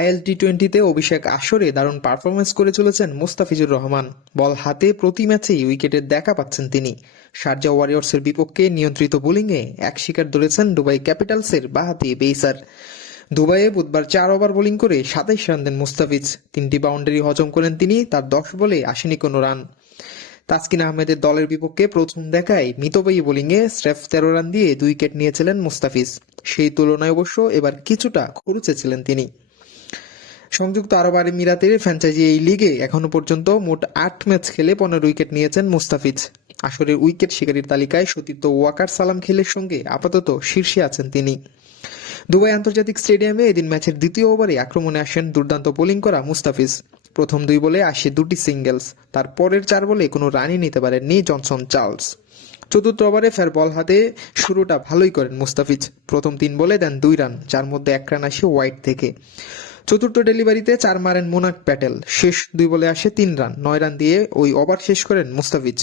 IL-T20-তে অভিষেক আসরে দারুণ পারফরম্যান্স করে চলেছেন মুস্তাফিজুর রহমান। বল হাতে প্রতি ম্যাচেই উইকেটের দেখা পাচ্ছেন তিনি। শারজা ওয়ারিয়র্সের বিপক্ষে নিয়ন্ত্রিত বোলিংয়ে এক শিকার ধরেছেন দুবাই ক্যাপিটালসের বাঁহাতি পেসার। দুবাইয়ে বুধবার 4 ওভার বোলিং করে 27 রান দেন মুস্তাফিজ। 3টি বাউন্ডারি হজম করেন তিনি। তার 10 বলে আসেনি কোনো রান। তাসকিন আহমেদের দলের বিপক্ষে প্রথম দেখায় মিতব্যয়ী বোলিংয়ে স্রেফ 13 রান দিয়ে 2 উইকেট নিয়েছিলেন মুস্তাফিজ। সেই তুলনায় অবশ্য এবার কিছুটা খরুচে ছিলেন তিনি। সংযুক্ত আরব আমিরাতের ফ্র্যাঞ্চাইজি এই লিগে এখনো পর্যন্ত মোট 8 ম্যাচ খেলে 15 উইকেট নিয়েছেন মুস্তাফিজ। আসরের উইকেট শিকারীর তালিকায় সতীর্থ ওয়াকার সালাম খেলের সঙ্গে আপাতত শীর্ষে আছেন তিনি। দুবাই আন্তর্জাতিক স্টেডিয়ামে এদিন ম্যাচের দ্বিতীয় ওভারে আক্রমণে আসেন দুর্দান্ত বোলিং করা মুস্তাফিজ। প্রথম 2 বলে আসে 2টি সিঙ্গেলস। তার পরের 4 বলে কোনো রানই নিতে পারেননি জনসন চার্লস। চতুর্থ ওভারে ফের বল হাতে শুরুটা ভালোই করেন মুস্তাফিজ। প্রথম 3 বলে দেন 2 রান, যার মধ্যে 1 রান আসে ওয়াইড থেকে। চতুর্থ ডেলিভারিতে 4 মারেন মোনাক প্যাটেল। শেষ 2 বলে আসে 3 রান, 9 রান দিয়ে ওই ওভার শেষ করেন মুস্তাফিজ।